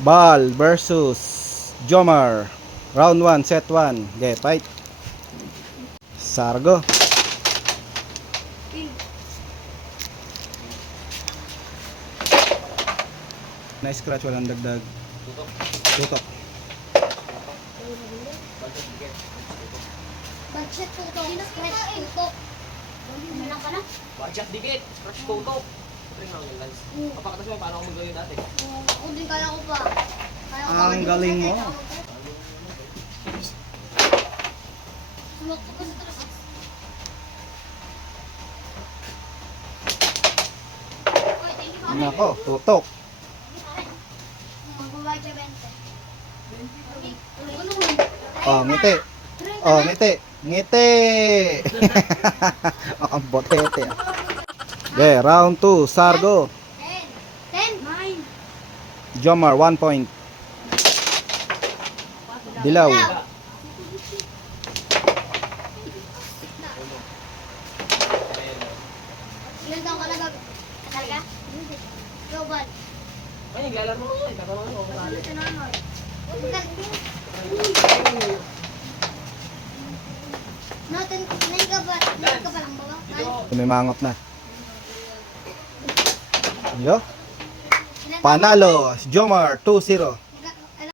Bal versus Jomar. Round 1, set 1. Okay, fight. Sargo. Nice scratch, walang dagdag. Tutok. Budget tutok. Scratch tutok. Ano ka na? Budget dikit. Scratch tutok. Siyempre nga ang guys. Kapakatas mo, paano ako mag-gawin dati? Ako din kaya ko pa. Ang galing mo. Sulot ko sa taas. Oy, thank you. Nako, tutok. Magbabayad siya 20. Oh, ngiti. Oh, ngiti. Ngiti. Ang botete. Okay, round 2, Sargo. 10. 9. Jomar, 1 point. Dilaw. Ilan taong ka na gag... Talaga? Go, bud. Ay, naglalaro mo nga. Tatanungin mo kung saan. Ano sa nanay? Natin, nain ka ba? Nain ka pa lang ba? Tumimangot na. Yo. Panalo, Jomar, 2-0.